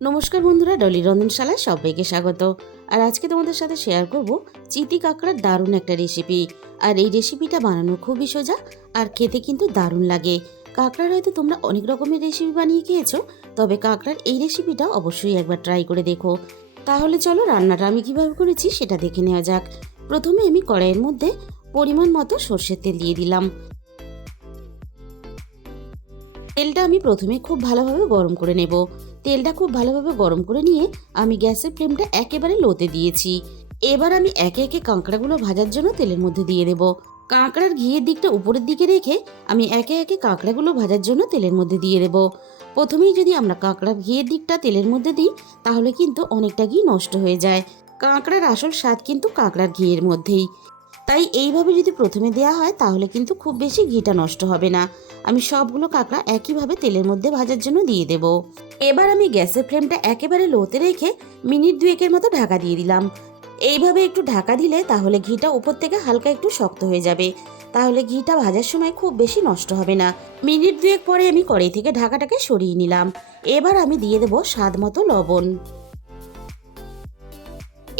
নমস্কার বন্ধুরা, ডলি রন্ধনশালায় সবাইকে স্বাগত। আর আজকে তোমাদের সাথে শেয়ার করব চিতি কাঁকড়ার দারুণ একটা রেসিপি। আর এই রেসিপিটা বানানো খুবই সোজা আর খেতে কিন্তু দারুণ লাগে। কাঁকড়ার হয়তো তোমরা অনেক রকমের রেসিপি বানিয়ে খেয়েছো, তবে কাঁকড়ার এই রেসিপিটা অবশ্যই একবার ট্রাই করে দেখো। তাহলে চলো রান্নাটা আমি কিভাবে করেছি সেটা দেখে নেওয়া যাক। প্রথমে আমি কড়াইয়ের মধ্যে পরিমাণ মতো সর্ষের তেল দিয়ে দিলাম। তেলটা আমি প্রথমে খুব ভালোভাবে গরম করে নেব। তেলটা খুব ভালোভাবে গরম করে নিয়ে আমি গ্যাসের ফ্লেমটা একেবারে লোতে দিয়েছি। এবার আমি একে একে কাঁকড়াগুলো ভাজার জন্য তেলের মধ্যে দিয়ে দেব। কাঁকড়ার ঘিয়ের দিকটা উপরের দিকে রেখে আমি একে একে কাঁকড়াগুলো ভাজার জন্য তেলের মধ্যে দিয়ে দেব। প্রথমেই যদি আমরা কাঁকড়ার ঘিয়ের দিকটা তেলের মধ্যে দিই তাহলে কিন্তু অনেকটা ঘি নষ্ট হয়ে যায়। কাঁকড়ার আসল স্বাদ কিন্তু কাঁকড়ার ঘিয়ের মধ্যেই। তাই এইভাবে যদি প্রথমে দেওয়া হয় তাহলে কিন্তু খুব বেশি ঘিটা নষ্ট হবে না। আমি সবগুলো কাঁকড়া একইভাবে তেলের মধ্যে ভাজার জন্য দিয়ে দেব। এবার আমি গ্যাসের ফ্লেমটা একেবারে লোতে রেখে মিনিট দুয়েকের মতো ঢাকা দিয়ে দিলাম। এইভাবে একটু ঢাকা দিলে তাহলে ঘিটা উপর থেকে হালকা একটু শক্ত হয়ে যাবে। তাহলে ঘিটা ভাজার সময় খুব বেশি নষ্ট হবে না। মিনিট দুয়েক পরে আমি কড়াই থেকে ঢাকাটাকে সরিয়ে নিলাম। এবার আমি দিয়ে দেব স্বাদ মতো লবণ।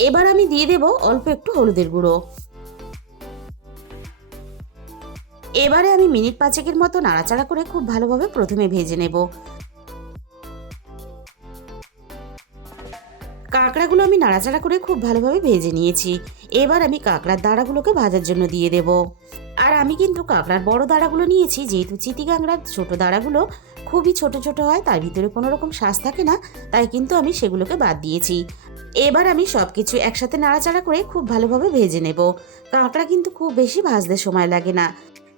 এবার আমি দিয়ে দেব অল্প একটু হলুদের গুঁড়ো। এবারে আমি মিনিট পাঁচেকের মতো নাড়াচাড়া করে খুব ভালোভাবে প্রথমে ভেজে নেব। কাঁকড়াগুলো আমি নাড়াচাড়া করে খুব ভালোভাবে ভেজে নিয়েছি। এবার আমি কাঁকড়ার দাঁড়াগুলোকে ভাজার জন্য দিয়ে দেব। আর আমি কিন্তু কাঁকড়ার বড় দাঁড়াগুলো নিয়েছি, যেহেতু চিতি কাঁকড়ার ছোট দাঁড়াগুলো খুবই ছোট ছোট হয়, তার ভিতরে কোনো রকম শ্বাস থাকে না, তাই কিন্তু আমি সেগুলোকে বাদ দিয়েছি। এবার আমি সবকিছু একসাথে নাড়াচাড়া করে খুব ভালোভাবে ভেজে নেব। কাঁকড়া কিন্তু খুব বেশি ভাজতে সময় লাগে না,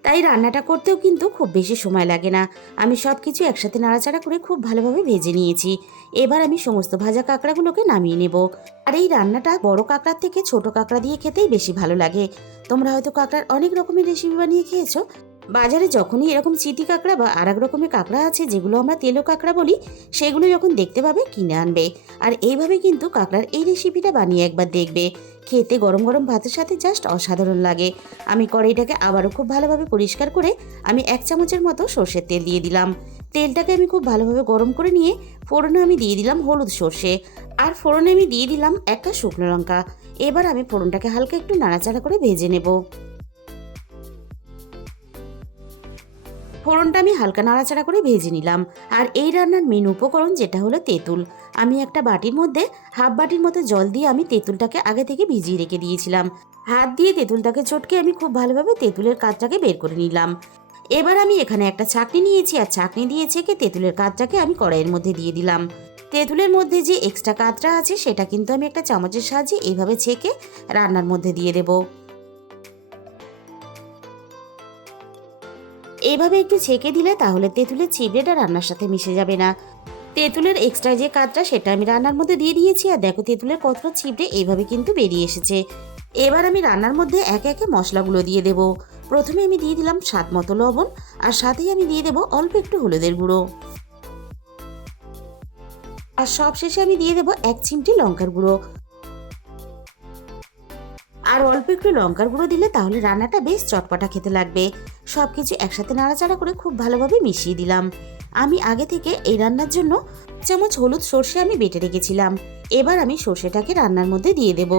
তাই রান্নাটা করতেও কিন্তু খুব বেশি সময় লাগে না। আমি সব কিছু একসাথে নাড়াচাড়া করে খুব ভালোভাবে ভেজে নিয়েছি। এবার আমি সমস্ত ভাজা কাঁকড়াগুলোকে নামিয়ে নেব। আর এই রান্নাটা বড় কাঁকড়ার থেকে ছোট কাঁকড়া দিয়ে খেতেই বেশি ভালো লাগে। তোমরা হয়তো কাঁকড়ার অনেক রকমের রেসিপি বানিয়ে খেয়েছো। বাজারে যখনই এরকম চিটি কাঁকড়া বা আর এক রকমের কাঁকড়া আছে যেগুলো আমরা তেলো কাঁকড়া বলি, সেগুলো যখন দেখতে পাবে কিনে আনবে। আর এইভাবে কিন্তু কাঁকড়ার এই রেসিপিটা বানিয়ে একবার দেখবে। খেতে গরম গরম ভাতের সাথে জাস্ট অসাধারণ লাগে। আমি কড়াইটাকে আবারও খুব ভালোভাবে পরিষ্কার করে আমি 1 চামচের মতো সর্ষের তেল দিয়ে দিলাম। তেলটাকে আমি খুব ভালোভাবে গরম করে নিয়ে ফোড়নে আমি দিয়ে দিলাম হলুদ সর্ষে, আর ফোড়নে আমি দিয়ে দিলাম একটা শুকনো লঙ্কা। এবার আমি ফোড়নটাকে হালকা একটু নাড়াচাড়া করে ভেজে নেব। ফোড়নটা আমি হালকা নাড়াচাড়া করে ভেজে নিলাম। আর এই রান্নার মেন উপকরণ যেটা হলো তেঁতুল। আমি একটা বাটির মধ্যে হাফ বাটির মতো জল দিয়ে আমি তেঁতুলটাকে আগে থেকে ভিজিয়ে রেখে দিয়েছিলাম। হাত দিয়ে তেঁতুলটাকে চটকে আমি খুব ভালোভাবে তেঁতুলের কাঁচটাকে বের করে নিলাম। এবার আমি এখানে একটা ছাঁকনি নিয়েছি, আর ছাঁকনি দিয়ে ছেঁকে তেঁতুলের কাঁচটাকে আমি কড়াইয়ের মধ্যে দিয়ে দিলাম। তেঁতুলের মধ্যে যে এক্সট্রা কাঁচটা আছে সেটা কিন্তু আমি একটা চামচের সাহায্যে এইভাবে ছেঁকে রান্নার মধ্যে দিয়ে দেবো। এইভাবে একটু ছেঁকে দিলে তাহলে তেঁতুলের ছিবড়েটা রান্নার সাথে মিশে যাবে না। তেঁতুলের এক্সট্রা যে কাঠটা সেটা আমি রান্নার মধ্যে দিয়ে দিয়েছি, আর দেখো তেঁতুলের কতটা ছিবড়ে এইভাবে কিন্তু বেরিয়ে এসেছে। এবার আমি রান্নার মধ্যে একে একে মশলাগুলো দিয়ে দেব। প্রথমে আমি দিয়ে দিলাম স্বাদ মতো লবণ, আর সাথেই আমি দিয়ে দেব অল্প একটু হলুদের গুঁড়ো, আর সব শেষে আমি দিয়ে দেব 1 চিমটি লঙ্কার গুঁড়ো। আর অল্প একটু লঙ্কার গুঁড়ো দিলে তাহলে রান্নাটা বেশ চটপটা খেতে লাগবে। সবকিছু একসাথে নাড়াচাড়া করে খুব ভালোভাবে মিশিয়ে দিলাম। আমি আগে থেকে এই রান্নার জন্য 1 চামচ হলুদ সর্ষে আমি বেটে রেখেছিলাম। এবার আমি সর্ষেটাকে রান্নার মধ্যে দিয়ে দেব।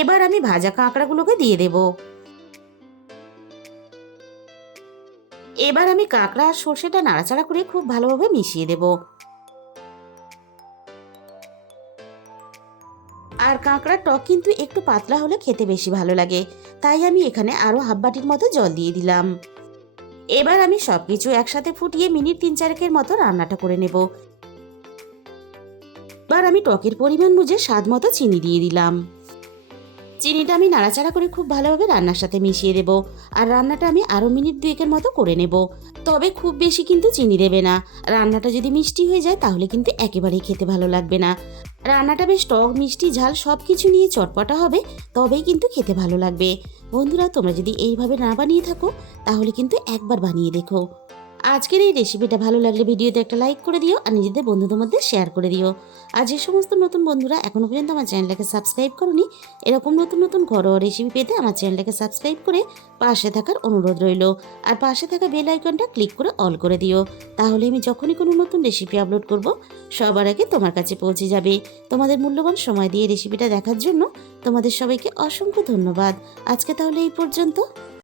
এবার আমি ভাজা কাঁকড়াগুলোকে দিয়ে দেব। এবার আমি কাঁকড়া আর সর্ষেটা নাড়াচাড়া করে খুব ভালোভাবে মিশিয়ে দেব। আর কাঁকড়ার টক কিন্তু একটু পাতলা হলে খেতে বেশি ভালো লাগে, তাই আমি এখানে আরো হাফ বাটির মতো জল দিয়ে দিলাম। এবার আমি সবকিছু একসাথে ফুটিয়ে মিনিট 3-4 মতো রান্নাটা করে নেব। এবার আমি টকের পরিমাণ বুঝে স্বাদ মতো চিনি দিয়ে দিলাম। চিনিটা আমি নাড়াচাড়া করে খুব ভালোভাবে রান্নার সাথে মিশিয়ে দেব। আর রান্নাটা আমি আরো মিনিট 2 মতো করে নেব। তবে খুব বেশি কিন্তু চিনি দেবে না। রান্নাটা যদি মিষ্টি হয়ে যায় তাহলে কিন্তু একেবারেই খেতে ভালো লাগবে না। রান্নাটা বেশ টক মিষ্টি ঝাল সব কিছু নিয়ে চটপটা হবে, তবেই কিন্তু খেতে ভালো লাগবে। বন্ধুরা, তোমরা যদি এইভাবে না বানিয়ে থাকো তাহলে কিন্তু একবার বানিয়ে দেখো। আজকের এই রেসিপিটা ভালো লাগলে ভিডিওতে একটা লাইক করে দিও আর নিজেদের বন্ধুদের মধ্যে শেয়ার করে দিও। আর যে সমস্ত নতুন বন্ধুরা এখনও পর্যন্ত আমার চ্যানেলটাকে সাবস্ক্রাইব করনি, এরকম নতুন নতুন ঘরোয়া রেসিপি পেতে আমার চ্যানেলটাকে সাবস্ক্রাইব করে পাশে থাকার অনুরোধ রইল। আর পাশে থাকা বেল আইকনটা ক্লিক করে অল করে দিও, তাহলে আমি যখনই কোনো নতুন রেসিপি আপলোড করব সবার আগে তোমার কাছে পৌঁছে যাবে। তোমাদের মূল্যবান সময় দিয়ে রেসিপিটা দেখার জন্য তোমাদের সবাইকে অসংখ্য ধন্যবাদ। আজকে তাহলে এই পর্যন্ত।